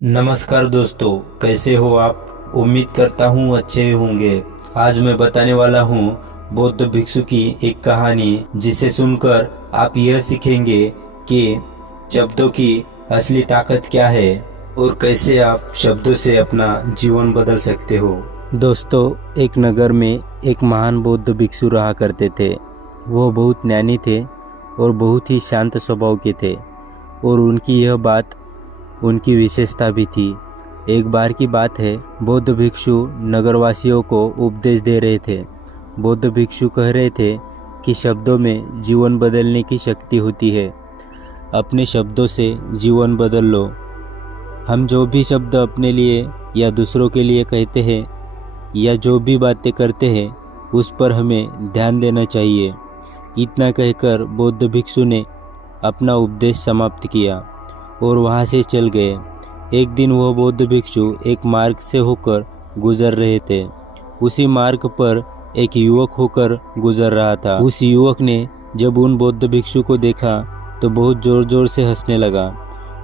नमस्कार दोस्तों, कैसे हो आप। उम्मीद करता हूँ अच्छे होंगे। आज मैं बताने वाला हूँ बौद्ध भिक्षु की एक कहानी, जिसे सुनकर आप यह सीखेंगे कि शब्दों की असली ताकत क्या है और कैसे आप शब्दों से अपना जीवन बदल सकते हो। दोस्तों, एक नगर में एक महान बौद्ध भिक्षु रहा करते थे। वो बहुत ज्ञानी थे और बहुत ही शांत स्वभाव के थे, और उनकी यह बात उनकी विशेषता भी थी। एक बार की बात है, बौद्ध भिक्षु नगरवासियों को उपदेश दे रहे थे। बौद्ध भिक्षु कह रहे थे कि शब्दों में जीवन बदलने की शक्ति होती है। अपने शब्दों से जीवन बदल लो। हम जो भी शब्द अपने लिए या दूसरों के लिए कहते हैं या जो भी बातें करते हैं, उस पर हमें ध्यान देना चाहिए। इतना कहकर बौद्ध भिक्षु ने अपना उपदेश समाप्त किया और वहाँ से चल गए। एक दिन वह बौद्ध भिक्षु एक मार्ग से होकर गुजर रहे थे। उसी मार्ग पर एक युवक होकर गुजर रहा था। उस युवक ने जब उन बौद्ध भिक्षु को देखा तो बहुत जोर जोर से हंसने लगा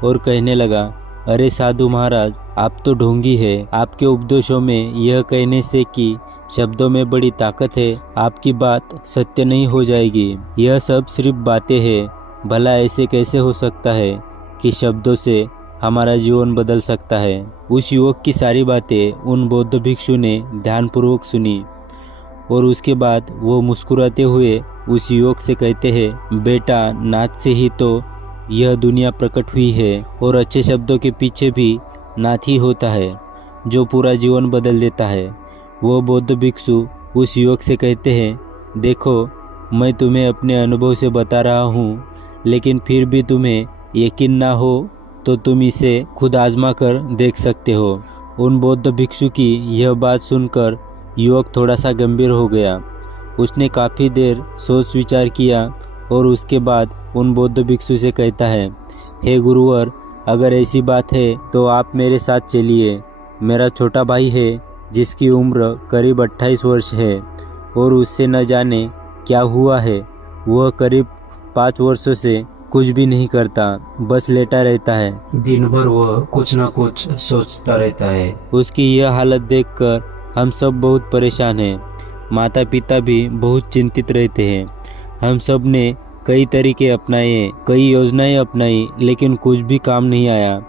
और कहने लगा, अरे साधु महाराज, आप तो ढोंगी है। आपके उपदेशों में यह कहने से कि शब्दों में बड़ी ताकत है, आपकी बात सत्य नहीं हो जाएगी। यह सब सिर्फ बातें हैं। भला ऐसे कैसे हो सकता है कि शब्दों से हमारा जीवन बदल सकता है। उस युवक की सारी बातें उन बौद्ध भिक्षु ने ध्यानपूर्वक सुनी और उसके बाद वो मुस्कुराते हुए उस युवक से कहते हैं, बेटा, नाच से ही तो यह दुनिया प्रकट हुई है, और अच्छे शब्दों के पीछे भी नाथ ही होता है जो पूरा जीवन बदल देता है। वो बौद्ध भिक्षु उस युवक से कहते हैं, देखो, मैं तुम्हें अपने अनुभव से बता रहा हूँ, लेकिन फिर भी तुम्हें यकीन ना हो तो तुम इसे खुद आजमा कर देख सकते हो। उन बौद्ध भिक्षु की यह बात सुनकर युवक थोड़ा सा गंभीर हो गया। उसने काफ़ी देर सोच विचार किया और उसके बाद उन बौद्ध भिक्षु से कहता है, हे गुरुवर, अगर ऐसी बात है तो आप मेरे साथ चलिए। मेरा छोटा भाई है जिसकी उम्र करीब 28 वर्ष है और उससे न जाने क्या हुआ है। वह करीब 5 वर्षों से कुछ भी नहीं करता, बस लेटा रहता है। दिन भर वह कुछ न कुछ सोचता रहता है। उसकी यह हालत देखकर हम सब बहुत परेशान हैं। माता पिता भी बहुत चिंतित रहते हैं। हम सब ने कई तरीके अपनाए, कई योजनाएं अपनाई, लेकिन कुछ भी काम नहीं आया।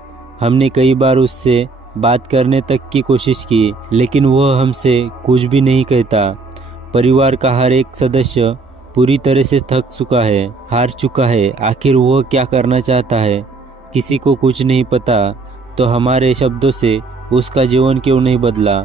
हमने कई बार उससे बात करने तक की कोशिश की, लेकिन वह हमसे कुछ भी नहीं कहता। परिवार का हर एक सदस्य पूरी तरह से थक चुका है, हार चुका है। आखिर वह क्या करना चाहता है, किसी को कुछ नहीं पता। तो हमारे शब्दों से उसका जीवन क्यों नहीं बदला?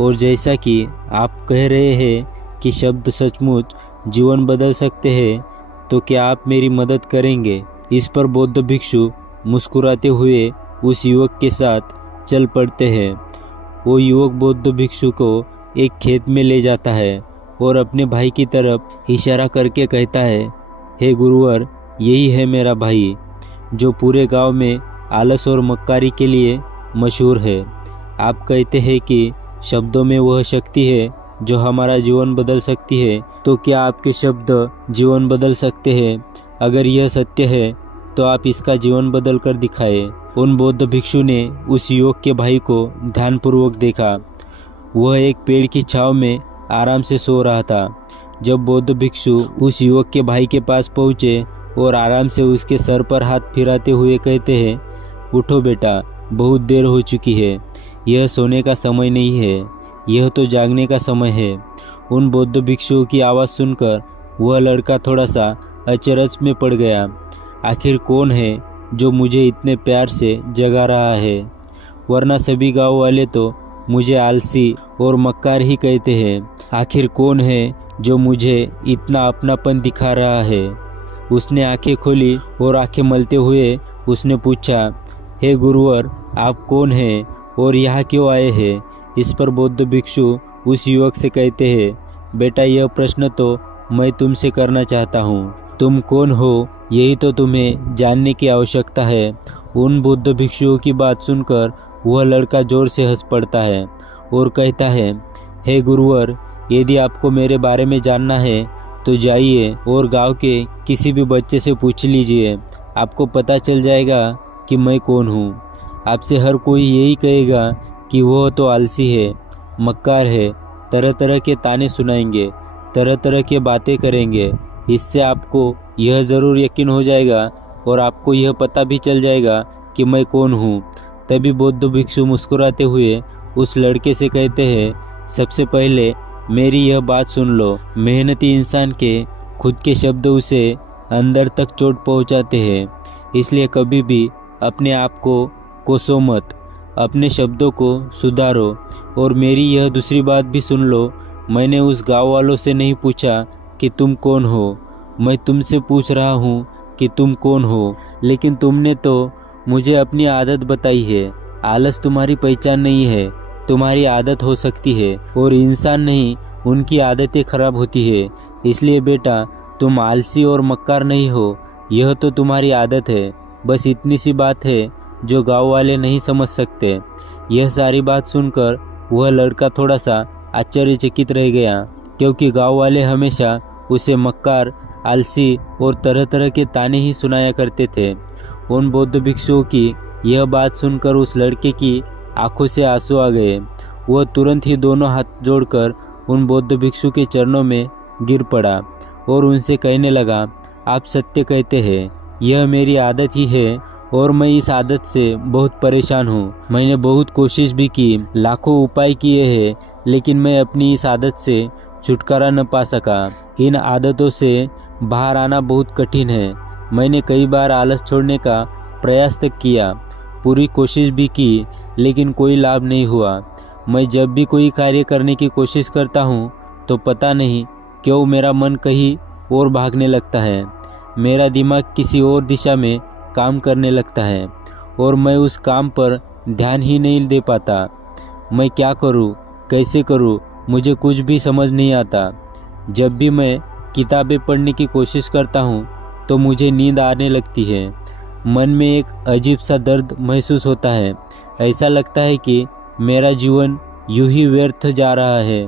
और जैसा कि आप कह रहे हैं कि शब्द सचमुच जीवन बदल सकते हैं, तो क्या आप मेरी मदद करेंगे? इस पर बौद्ध भिक्षु मुस्कुराते हुए उस युवक के साथ चल पड़ते हैं। वो युवक बौद्ध भिक्षु को एक खेत में ले जाता है और अपने भाई की तरफ इशारा करके कहता है, हे गुरुवर, यही है मेरा भाई, जो पूरे गांव में आलस और मक्कारी के लिए मशहूर है। आप कहते हैं कि शब्दों में वह शक्ति है जो हमारा जीवन बदल सकती है, तो क्या आपके शब्द जीवन बदल सकते हैं? अगर यह सत्य है तो आप इसका जीवन बदल कर दिखाए। उन बौद्ध भिक्षु ने उस युवक के भाई को ध्यानपूर्वक देखा। वह एक पेड़ की छांव में आराम से सो रहा था। जब बौद्ध भिक्षु उस युवक के भाई के पास पहुँचे और आराम से उसके सर पर हाथ फिराते हुए कहते हैं, उठो बेटा, बहुत देर हो चुकी है। यह सोने का समय नहीं है, यह तो जागने का समय है। उन बौद्ध भिक्षुओं की आवाज़ सुनकर वह लड़का थोड़ा सा अचरज में पड़ गया। आखिर कौन है जो मुझे इतने प्यार से जगा रहा है? वरना सभी गाँव वाले तो मुझे आलसी और मक्कार ही कहते हैं। आखिर कौन है जो मुझे इतना अपनापन दिखा रहा है? उसने आंखें खोली और आंखें मलते हुए उसने पूछा, हे गुरुवर, आप कौन हैं और यहाँ क्यों आए हैं? इस पर बौद्ध भिक्षु उस युवक से कहते हैं, बेटा, यह प्रश्न तो मैं तुमसे करना चाहता हूँ। तुम कौन हो, यही तो तुम्हें जानने की आवश्यकता है। उन बौद्ध भिक्षुओं की बात सुनकर वह लड़का जोर से हंस पड़ता है और कहता है, हे गुरुवर, यदि आपको मेरे बारे में जानना है तो जाइए और गांव के किसी भी बच्चे से पूछ लीजिए। आपको पता चल जाएगा कि मैं कौन हूँ। आपसे हर कोई यही कहेगा कि वह तो आलसी है, मक्कार है, तरह तरह के ताने सुनाएंगे, तरह तरह के बातें करेंगे। इससे आपको यह ज़रूर यकीन हो जाएगा और आपको यह पता भी चल जाएगा कि मैं कौन हूँ। तभी बौद्ध भिक्षु मुस्कुराते हुए उस लड़के से कहते हैं, सबसे पहले मेरी यह बात सुन लो। मेहनती इंसान के खुद के शब्द उसे अंदर तक चोट पहुँचाते हैं, इसलिए कभी भी अपने आप को कोसो मत, अपने शब्दों को सुधारो। और मेरी यह दूसरी बात भी सुन लो, मैंने उस गांव वालों से नहीं पूछा कि तुम कौन हो, मैं तुमसे पूछ रहा हूँ कि तुम कौन हो। लेकिन तुमने तो मुझे अपनी आदत बताई है। आलस तुम्हारी पहचान नहीं है, तुम्हारी आदत हो सकती है, और इंसान नहीं, उनकी आदतें खराब होती है। इसलिए बेटा, तुम आलसी और मक्कार नहीं हो, यह तो तुम्हारी आदत है। बस इतनी सी बात है जो गांव वाले नहीं समझ सकते। यह सारी बात सुनकर वह लड़का थोड़ा सा आश्चर्यचकित रह गया, क्योंकि गांव वाले हमेशा उसे मक्कार, आलसी और तरह तरह के ताने ही सुनाया करते थे। उन बौद्ध भिक्षुओं की यह बात सुनकर उस लड़के की आंखों से आंसू आ गए। वह तुरंत ही दोनों हाथ जोड़कर उन बौद्ध भिक्षु के चरणों में गिर पड़ा और उनसे कहने लगा, आप सत्य कहते हैं, यह मेरी आदत ही है और मैं इस आदत से बहुत परेशान हूँ। मैंने बहुत कोशिश भी की, लाखों उपाय किए हैं, लेकिन मैं अपनी इस आदत से छुटकारा न पा सका। इन आदतों से बाहर आना बहुत कठिन है। मैंने कई बार आलस छोड़ने का प्रयास तक किया, पूरी कोशिश भी की, लेकिन कोई लाभ नहीं हुआ। मैं जब भी कोई कार्य करने की कोशिश करता हूँ तो पता नहीं क्यों मेरा मन कहीं और भागने लगता है, मेरा दिमाग किसी और दिशा में काम करने लगता है और मैं उस काम पर ध्यान ही नहीं दे पाता। मैं क्या करूँ, कैसे करूँ, मुझे कुछ भी समझ नहीं आता। जब भी मैं किताबें पढ़ने की कोशिश करता हूँ तो मुझे नींद आने लगती है। मन में एक अजीब सा दर्द महसूस होता है। ऐसा लगता है कि मेरा जीवन यूं ही व्यर्थ जा रहा है।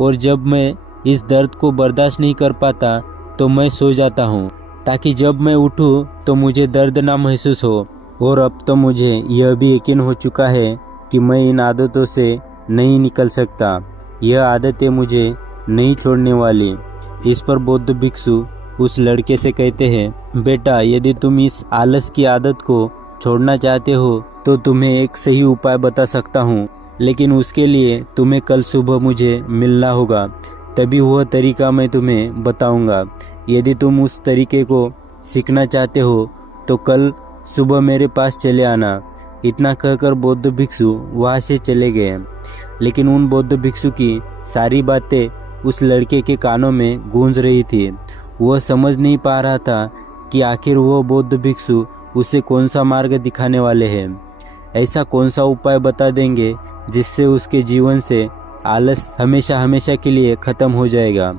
और जब मैं इस दर्द को बर्दाश्त नहीं कर पाता तो मैं सो जाता हूँ, ताकि जब मैं उठूँ तो मुझे दर्द ना महसूस हो। और अब तो मुझे यह भी यकीन हो चुका है कि मैं इन आदतों से नहीं निकल सकता। यह आदतें मुझे नहीं छोड़ने वाली। इस पर बौद्ध भिक्षु उस लड़के से कहते हैं, बेटा, यदि तुम इस आलस की आदत को छोड़ना चाहते हो तो तुम्हें एक सही उपाय बता सकता हूँ, लेकिन उसके लिए तुम्हें कल सुबह मुझे मिलना होगा, तभी वह तरीका मैं तुम्हें बताऊंगा। यदि तुम उस तरीके को सीखना चाहते हो तो कल सुबह मेरे पास चले आना। इतना कहकर बौद्ध भिक्षु वहाँ से चले गए। लेकिन उन बौद्ध भिक्षु की सारी बातें उस लड़के के कानों में गूंज रही थी। वह समझ नहीं पा रहा था कि आखिर वो बौद्ध भिक्षु उसे कौन सा मार्ग दिखाने वाले हैं। ऐसा कौन सा उपाय बता देंगे जिससे उसके जीवन से आलस हमेशा हमेशा के लिए ख़त्म हो जाएगा।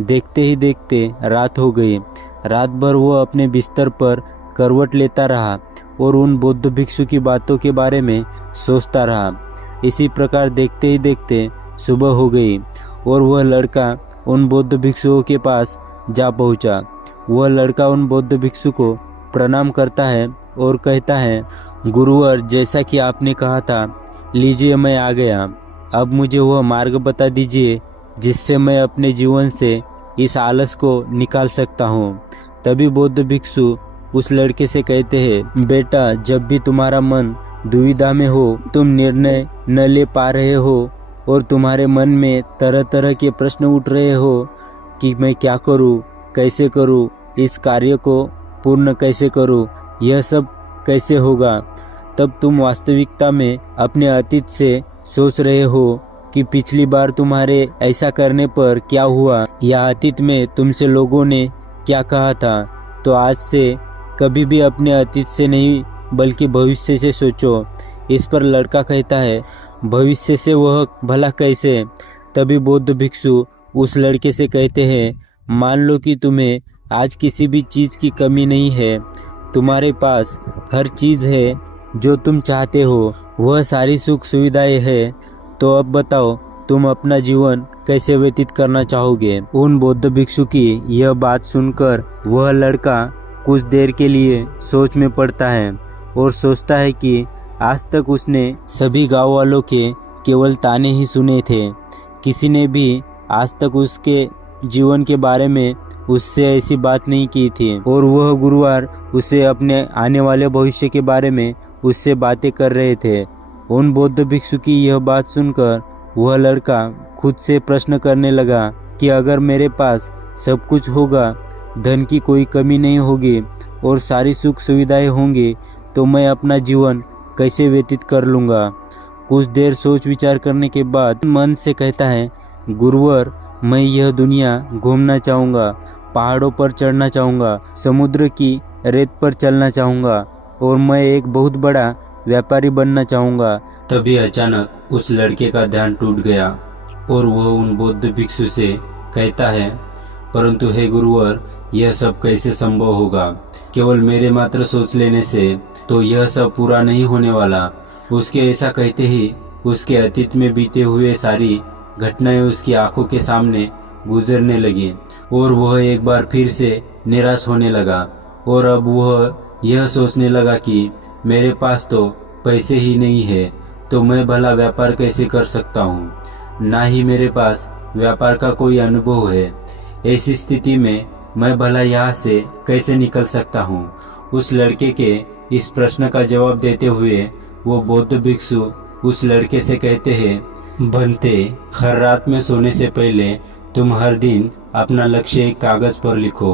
देखते ही देखते रात हो गई। रात भर वह अपने बिस्तर पर करवट लेता रहा और उन बौद्ध भिक्षु की बातों के बारे में सोचता रहा। इसी प्रकार देखते ही देखते सुबह हो गई और वह लड़का उन बौद्ध भिक्षुओं के पास जा पहुंचा। वह लड़का उन बौद्ध भिक्षु को प्रणाम करता है और कहता है, गुरुवर, जैसा कि आपने कहा था, लीजिए मैं आ गया। अब मुझे वह मार्ग बता दीजिए जिससे मैं अपने जीवन से इस आलस को निकाल सकता हूँ। तभी बौद्ध भिक्षु उस लड़के से कहते हैं, बेटा, जब भी तुम्हारा मन दुविधा में हो, तुम निर्णय न ले पा रहे हो और तुम्हारे मन में तरह तरह के प्रश्न उठ रहे हो कि मैं क्या करूं, कैसे करूं, इस कार्य को पूर्ण कैसे करूं, यह सब कैसे होगा, तब तुम वास्तविकता में अपने अतीत से सोच रहे हो कि पिछली बार तुम्हारे ऐसा करने पर क्या हुआ, या अतीत में तुमसे लोगों ने क्या कहा था। तो आज से कभी भी अपने अतीत से नहीं बल्कि भविष्य से सोचो। इस पर लड़का कहता है, भविष्य से वह भला कैसे। तभी बौद्ध भिक्षु उस लड़के से कहते हैं, मान लो कि तुम्हें आज किसी भी चीज़ की कमी नहीं है, तुम्हारे पास हर चीज़ है जो तुम चाहते हो, वह सारी सुख सुविधाएं है, तो अब बताओ तुम अपना जीवन कैसे व्यतीत करना चाहोगे। उन बौद्ध भिक्षु की यह बात सुनकर वह लड़का कुछ देर के लिए सोच में पड़ता है और सोचता है कि आज तक उसने सभी गांव वालों के केवल ताने ही सुने थे। किसी ने भी आज तक उसके जीवन के बारे में उससे ऐसी बात नहीं की थी और वह गुरुवार उसे अपने आने वाले भविष्य के बारे में उससे बातें कर रहे थे। उन बौद्ध भिक्षु की यह बात सुनकर वह लड़का खुद से प्रश्न करने लगा कि अगर मेरे पास सब कुछ होगा, धन की कोई कमी नहीं होगी और सारी सुख सुविधाएं होंगी, तो मैं अपना जीवन कैसे व्यतीत कर लूँगा। कुछ देर सोच विचार करने के बाद मन से कहता है, गुरुवर, मैं यह दुनिया घूमना चाहूँगा, पहाड़ों पर चढ़ना चाहूँगा, समुद्र की रेत पर चलना चाहूँगा और मैं एक बहुत बड़ा व्यापारी बनना चाहूँगा। तभी अचानक उस लड़के का ध्यान टूट गया और वह उन बौद्ध भिक्षु से कहता है, परंतु हे गुरुवर, यह सब कैसे संभव होगा? केवल मेरे मात्र सोच लेने से तो यह सब पूरा नहीं होने वाला। उसके ऐसा कहते ही उसके अतीत में बीते हुए सारी घटनाएं उसकी आंखों के सामने गुजरने लगी और वह एक बार फिर से निराश होने लगा और अब वह यह सोचने लगा कि मेरे पास तो पैसे ही नहीं है, तो मैं भला व्यापार कैसे कर सकता हूँ? ना ही मेरे पास व्यापार का कोई अनुभव है। ऐसी स्थिति में मैं भला यहाँ से कैसे निकल सकता हूँ? उस लड़के के इस प्रश्न का जवाब देते हुए वो बौद्ध भिक्षु उस लड़के से कहते हैं, बनते, हर रात में सोने से पहले तुम हर दिन अपना लक्ष्य एक कागज पर लिखो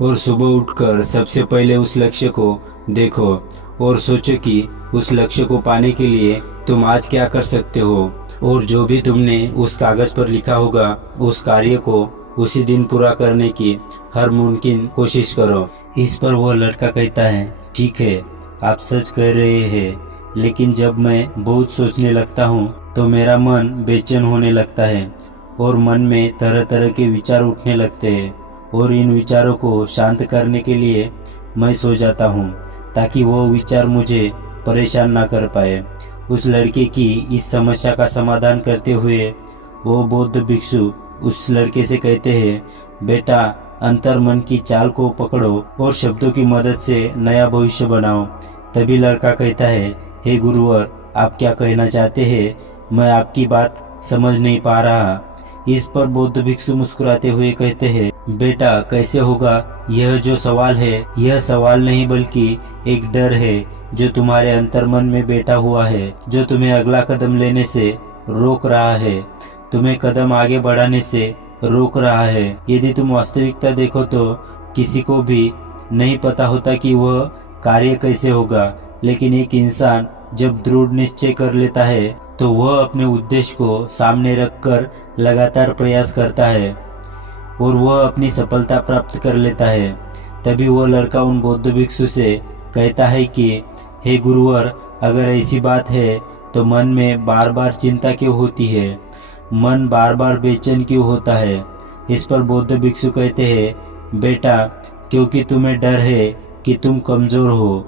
और सुबह उठकर सबसे पहले उस लक्ष्य को देखो और सोचो कि उस लक्ष्य को पाने के लिए तुम आज क्या कर सकते हो, और जो भी तुमने उस कागज पर लिखा होगा उस कार्य को उसी दिन पूरा करने की हर मुमकिन कोशिश करो। इस पर वह लड़का कहता है, ठीक है, आप सच कह रहे हैं, लेकिन जब मैं बहुत सोचने लगता हूँ तो मेरा मन बेचैन होने लगता है और मन में तरह तरह के विचार उठने लगते हैं और इन विचारों को शांत करने के लिए मैं सो जाता हूँ ताकि वो विचार मुझे परेशान ना कर पाए। उस लड़के की इस समस्या का समाधान करते हुए वो बौद्ध भिक्षु उस लड़के से कहते हैं, बेटा, अंतर मन की चाल को पकड़ो और शब्दों की मदद से नया भविष्य बनाओ। तभी लड़का कहता है, हे गुरुवर, आप क्या कहना चाहते हैं? मैं आपकी बात समझ नहीं पा रहा। इस पर बौद्ध भिक्षु मुस्कुराते हुए कहते हैं, बेटा, कैसे होगा? यह जो सवाल है, यह सवाल नहीं बल्कि एक डर है जो तुम्हारे अंतर्मन में बैठा हुआ है, जो तुम्हें अगला कदम लेने से रोक रहा है, तुम्हें कदम आगे बढ़ाने से रोक रहा है। यदि तुम वास्तविकता देखो तो किसी को भी नहीं पता होता कि वह कार्य कैसे होगा, लेकिन एक इंसान जब दृढ़ निश्चय कर लेता है तो वह अपने उद्देश्य को सामने रखकर लगातार प्रयास करता है और वह अपनी सफलता प्राप्त कर लेता है। तभी वह लड़का उन बौद्ध भिक्षु से कहता है कि हे गुरुवर, अगर ऐसी बात है तो मन में बार बार चिंता क्यों होती है? मन बार बार बेचैन क्यों होता है? इस पर बौद्ध भिक्षु कहते हैं, बेटा, क्योंकि तुम्हें डर है कि तुम कमजोर हो।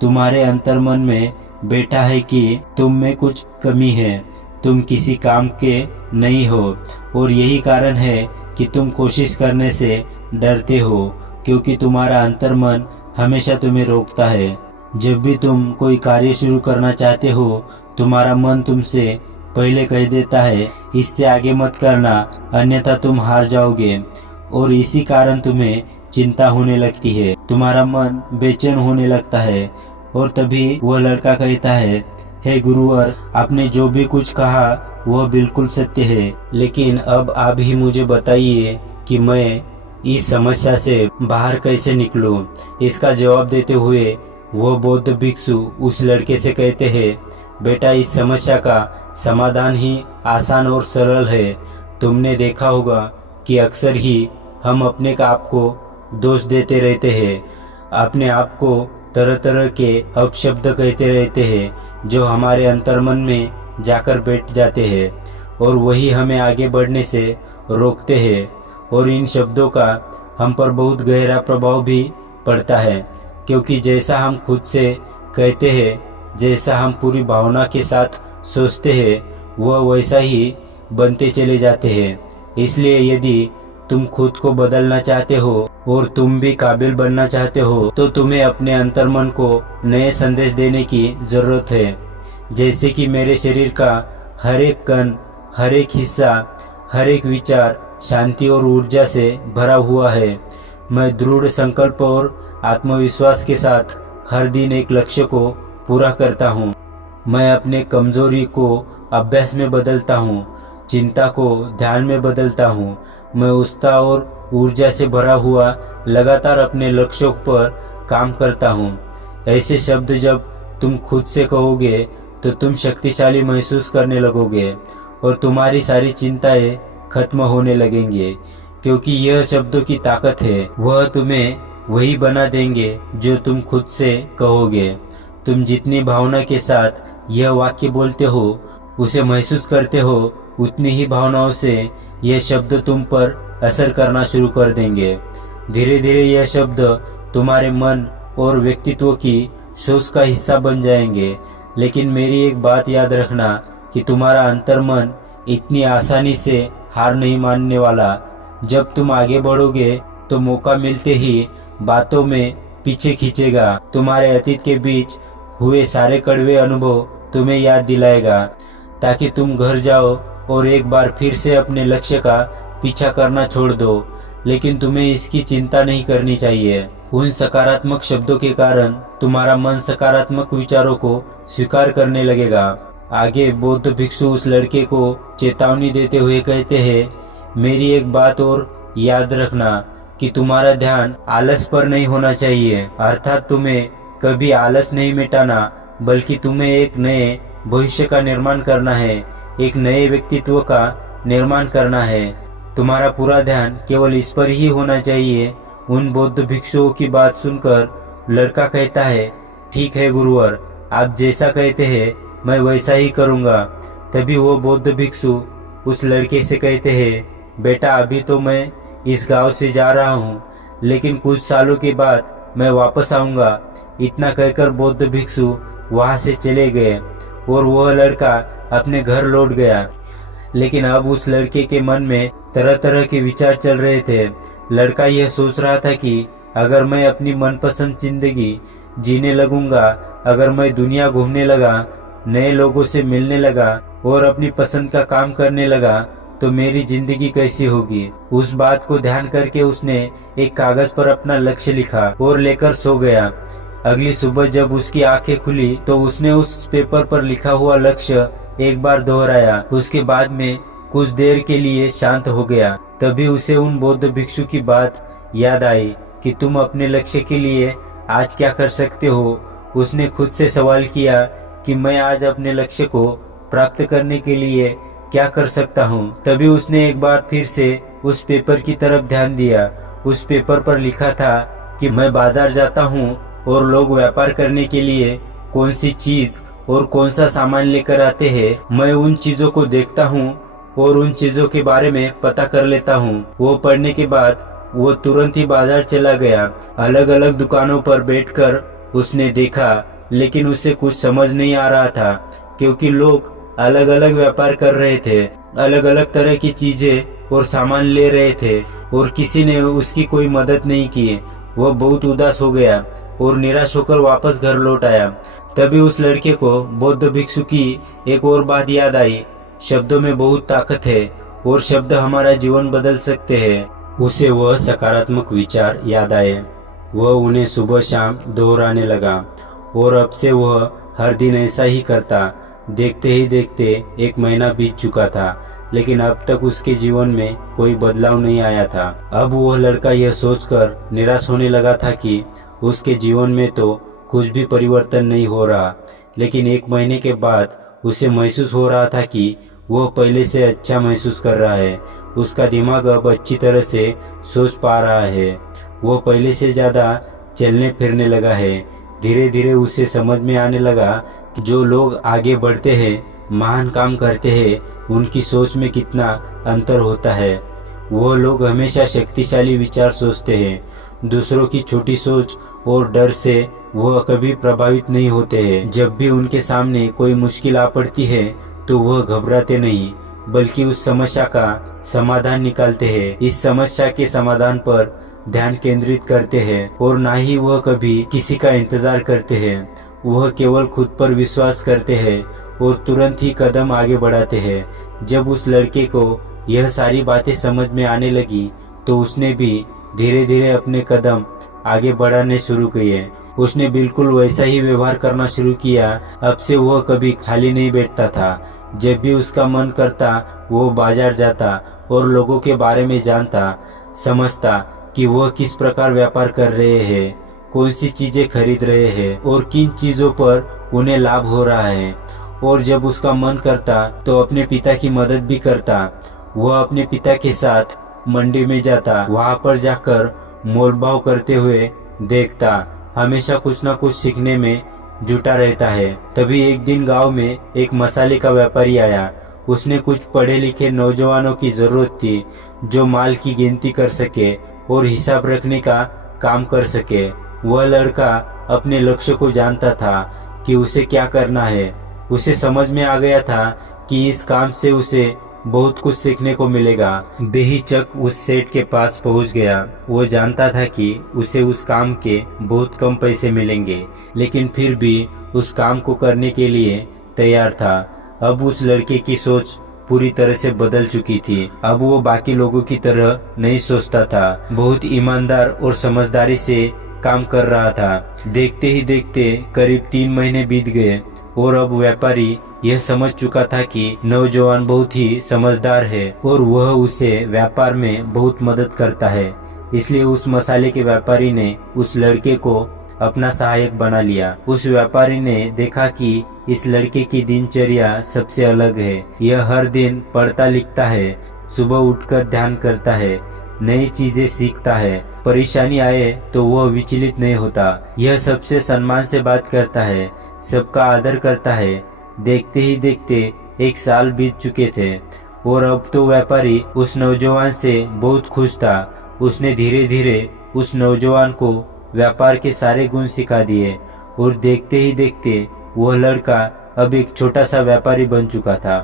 तुम्हारे अंतर्मन में बैठा है कि तुम में कुछ कमी है, तुम किसी काम के नहीं हो और यही कारण है कि तुम कोशिश करने से डरते हो, क्योंकि तुम्हारा अंतर्मन हमेशा तुम्हें रोकता है। जब भी तुम कोई कार्य शुरू करना चाहते हो, तुम्हारा मन तुमसे पहले कह देता है, इससे आगे मत करना, अन्यथा तुम हार जाओगे, और इसी कारण तुम्हें चिंता होने लगती है, तुम्हारा मन बेचैन होने लगता है। और तभी वह लड़का कहता है, हे गुरुवर, आपने जो भी कुछ कहा वह बिल्कुल सत्य है, लेकिन अब आप ही मुझे बताइए कि मैं इस समस्या से बाहर कैसे निकलूं। इसका जवाब देते हुए वह बौद्ध भिक्षु उस लड़के से कहते हैं, बेटा, इस समस्या का समाधान ही आसान और सरल है। तुमने देखा होगा कि अक्सर ही हम अपने आप को दोष देते रहते हैं, अपने आप को तरह तरह के अपशब्द कहते रहते हैं जो हमारे अंतर्मन में जाकर बैठ जाते हैं और वही हमें आगे बढ़ने से रोकते हैं, और इन शब्दों का हम पर बहुत गहरा प्रभाव भी पड़ता है, क्योंकि जैसा हम खुद से कहते हैं, जैसा हम पूरी भावना के साथ सोचते हैं, वह वैसा ही बनते चले जाते हैं। इसलिए यदि तुम खुद को बदलना चाहते हो और तुम भी काबिल बनना चाहते हो तो तुम्हें अपने अंतर्मन को नए संदेश देने की जरूरत है। जैसे कि मेरे शरीर का हर एक कण, हर एक हिस्सा, हर एक विचार शांति और ऊर्जा से भरा हुआ है। मैं दृढ़ संकल्प और आत्मविश्वास के साथ हर दिन एक लक्ष्य को पूरा करता हूँ। मैं अपने कमजोरी को अभ्यास में बदलता हूँ, चिंता को ध्यान में बदलता हूँ। मैं उत्साह और ऊर्जा से भरा हुआ लगातार अपने लक्ष्यों पर काम करता हूँ। ऐसे शब्द जब तुम खुद से कहोगे तो तुम शक्तिशाली महसूस करने लगोगे और तुम्हारी सारी चिंताएं खत्म होने लगेंगे, क्योंकि यह शब्दों की ताकत है। वह तुम्हें वही बना देंगे जो तुम खुद से कहोगे। तुम जितनी भावना के साथ यह वाक्य बोलते हो, उसे महसूस करते हो, उतनी ही भावनाओं से यह शब्द तुम पर असर करना शुरू कर देंगे। धीरे धीरे यह शब्द तुम्हारे मन और व्यक्तित्व की सोच का हिस्सा बन जाएंगे। लेकिन मेरी एक बात याद रखना कि तुम्हारा अंतर्मन इतनी आसानी से हार नहीं मानने वाला। जब तुम आगे बढ़ोगे तो मौका मिलते ही बातों में पीछे खींचेगा। तुम्हारे अतीत के बीच हुए सारे कड़वे अनुभव तुम्हें याद दिलाएगा, ताकि तुम घर जाओ और एक बार फिर से अपने लक्ष्य का पीछा करना छोड़ दो। लेकिन तुम्हें इसकी चिंता नहीं करनी चाहिए। उन सकारात्मक शब्दों के कारण तुम्हारा मन सकारात्मक विचारों को स्वीकार करने लगेगा। आगे बौद्ध भिक्षु उस लड़के को चेतावनी देते हुए कहते हैं, मेरी एक बात और याद रखना कि तुम्हारा ध्यान आलस पर नहीं होना चाहिए। अर्थात तुम्हें कभी आलस नहीं मिटाना, बल्कि तुम्हें एक नए भविष्य का निर्माण करना है, एक नए व्यक्तित्व का निर्माण करना है। तुम्हारा पूरा ध्यान केवल इस पर ही होना चाहिए। उन बौद्ध भिक्षुओं की बात सुनकर लड़का कहता है, ठीक है गुरुवर, आप जैसा कहते हैं मैं वैसा ही करूँगा। तभी वो बौद्ध भिक्षु उस लड़के से कहते हैं, बेटा अभी तो मैं इस गांव से जा रहा हूँ, लेकिन कुछ सालों के बाद मैं वापस आऊँगा। इतना कहकर बौद्ध भिक्षु वहाँ से चले गए और वह लड़का अपने घर लौट गया। लेकिन अब उस लड़के के मन में तरह तरह के विचार चल रहे थे। लड़का यह सोच रहा था कि अगर मैं अपनी मनपसंद जिंदगी जीने लगूंगा, अगर मैं दुनिया घूमने लगा, नए लोगों से मिलने लगा और अपनी पसंद का काम करने लगा, तो मेरी जिंदगी कैसी होगी। उस बात को ध्यान करके उसने एक कागज पर अपना लक्ष्य लिखा और लेकर सो गया। अगली सुबह जब उसकी आंखें खुली तो उसने उस पेपर पर लिखा हुआ लक्ष्य एक बार दोहराया। उसके बाद में कुछ देर के लिए शांत हो गया। तभी उसे उन बौद्ध भिक्षु की बात याद आई कि तुम अपने लक्ष्य के लिए आज क्या कर सकते हो। उसने खुद से सवाल किया कि मैं आज अपने लक्ष्य को प्राप्त करने के लिए क्या कर सकता हूँ। तभी उसने एक बार फिर से उस पेपर की तरफ ध्यान दिया। उस पेपर पर लिखा था कि मैं बाजार जाता हूँ और लोग व्यापार करने के लिए कौन सी चीज और कौन सा सामान लेकर आते हैं, मैं उन चीजों को देखता हूँ और उन चीजों के बारे में पता कर लेता हूँ। वो पढ़ने के बाद वो तुरंत ही बाजार चला गया। अलग अलग दुकानों पर बैठकर उसने देखा, लेकिन उसे कुछ समझ नहीं आ रहा था, क्योंकि लोग अलग अलग व्यापार कर रहे थे, अलग अलग तरह की चीजें और सामान ले रहे थे और किसी ने उसकी कोई मदद नहीं की। वह बहुत उदास हो गया और निराश होकर वापस घर लौट आया। तभी उस लड़के को बौद्ध भिक्षु की एक और बात याद आई। शब्दों में बहुत ताकत है और शब्द हमारा जीवन बदल सकते हैं। उसे वह सकारात्मक विचार याद आए। वह उन्हें सुबह शाम दोहराने लगा और अब से वह हर दिन ऐसा ही करता। देखते ही देखते 1 महीना बीत चुका था, लेकिन अब तक उसके जीवन में कोई बदलाव नहीं आया था। अब वह लड़का यह सोचकर निराश होने लगा था कि उसके जीवन में तो कुछ भी परिवर्तन नहीं हो रहा। लेकिन 1 महीने के बाद उसे महसूस हो रहा था कि वह पहले से अच्छा महसूस कर रहा है। उसका दिमाग अब अच्छी तरह से सोच पा रहा है। वह पहले से ज़्यादा चलने फिरने लगा है। धीरे धीरे उसे समझ में आने लगा कि जो लोग आगे बढ़ते हैं, महान काम करते हैं, उनकी सोच में कितना अंतर होता है। वो लोग हमेशा शक्तिशाली विचार सोचते हैं। दूसरों की छोटी सोच और डर से वह कभी प्रभावित नहीं होते हैं। जब भी उनके सामने कोई मुश्किल आ पड़ती है तो वह घबराते नहीं, बल्कि उस समस्या का समाधान निकालते हैं। इस समस्या के समाधान पर ध्यान केंद्रित करते हैं और ना ही वह कभी किसी का इंतजार करते हैं। वह केवल खुद पर विश्वास करते हैं और तुरंत ही कदम आगे बढ़ाते हैं। जब उस लड़के को यह सारी बातें समझ में आने लगी तो उसने भी धीरे धीरे अपने कदम आगे बढ़ाने शुरू किए। उसने बिल्कुल वैसा ही व्यवहार करना शुरू किया। अब से वह कभी खाली नहीं बैठता था। जब भी उसका मन करता वो बाजार जाता और लोगों के बारे में जानता, समझता कि वह किस प्रकार व्यापार कर रहे हैं, कौन सी चीजें खरीद रहे हैं और किन चीजों पर उन्हें लाभ हो रहा है। और जब उसका मन करता तो अपने पिता की मदद भी करता। वह अपने पिता के साथ मंडी में जाता, वहां पर जाकर मोलभाव करते हुए देखता, हमेशा कुछ न कुछ सीखने में जुटा रहता है। तभी एक दिन गांव में एक मसाले का व्यापारी आया। उसने कुछ पढ़े लिखे नौजवानों की जरूरत थी जो माल की गिनती कर सके और हिसाब रखने का काम कर सके। वह लड़का अपने लक्ष्य को जानता था कि उसे क्या करना है। उसे समझ में आ गया था कि इस काम से उसे बहुत कुछ सीखने को मिलेगा। बेहिचक उस सेठ के पास पहुंच गया। वो जानता था कि उसे उस काम के बहुत कम पैसे मिलेंगे, लेकिन फिर भी उस काम को करने के लिए तैयार था। अब उस लड़के की सोच पूरी तरह से बदल चुकी थी। अब वो बाकी लोगों की तरह नहीं सोचता था, बहुत ईमानदार और समझदारी से काम कर रहा था। देखते ही देखते करीब 3 महीने बीत गए और अब व्यापारी यह समझ चुका था कि नौजवान बहुत ही समझदार है और वह उसे व्यापार में बहुत मदद करता है। इसलिए उस मसाले के व्यापारी ने उस लड़के को अपना सहायक बना लिया। उस व्यापारी ने देखा कि इस लड़के की दिनचर्या सबसे अलग है। यह हर दिन पढ़ता लिखता है, सुबह उठकर ध्यान करता है, नई चीजें सीखता है, परेशानी आए तो वह विचलित नहीं होता। यह सबसे सम्मान से बात करता है, सबका आदर करता है। देखते ही देखते 1 साल बीत चुके थे और अब तो व्यापारी उस नौजवान से बहुत खुश था। उसने धीरे धीरे उस नौजवान को व्यापार के सारे गुण सिखा दिए और देखते ही देखते वह लड़का अब एक छोटा सा व्यापारी बन चुका था।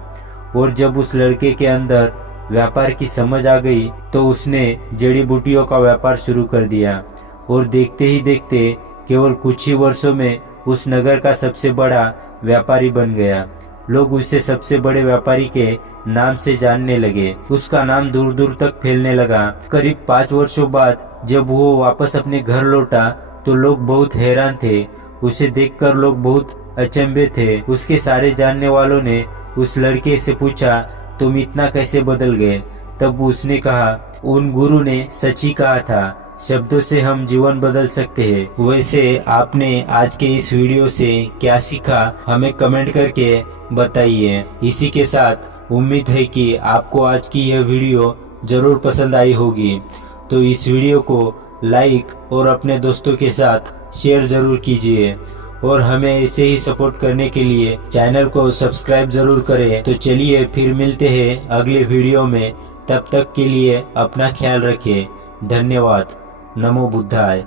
और जब उस लड़के के अंदर व्यापार की समझ आ गई तो उसने जड़ी बूटियों का व्यापार शुरू कर दिया और देखते ही देखते केवल कुछ ही वर्षों में उस नगर का सबसे बड़ा व्यापारी बन गया। लोग उसे सबसे बड़े व्यापारी के नाम से जानने लगे। उसका नाम दूर दूर तक फैलने लगा। करीब 5 वर्षों बाद जब वो वापस अपने घर लौटा तो लोग बहुत हैरान थे। उसे देखकर लोग बहुत अचंभे थे। उसके सारे जानने वालों ने उस लड़के से पूछा, तुम इतना कैसे बदल गए? तब उसने कहा, उन गुरु ने सच ही कहा था, शब्दों से हम जीवन बदल सकते हैं। वैसे आपने आज के इस वीडियो से क्या सीखा हमें कमेंट करके बताइए। इसी के साथ उम्मीद है कि आपको आज की यह वीडियो जरूर पसंद आई होगी। तो इस वीडियो को लाइक और अपने दोस्तों के साथ शेयर जरूर कीजिए और हमें ऐसे ही सपोर्ट करने के लिए चैनल को सब्सक्राइब जरूर करें। तो चलिए फिर मिलते हैं अगले वीडियो में। तब तक के लिए अपना ख्याल रखें। धन्यवाद। नमो बुद्धाय।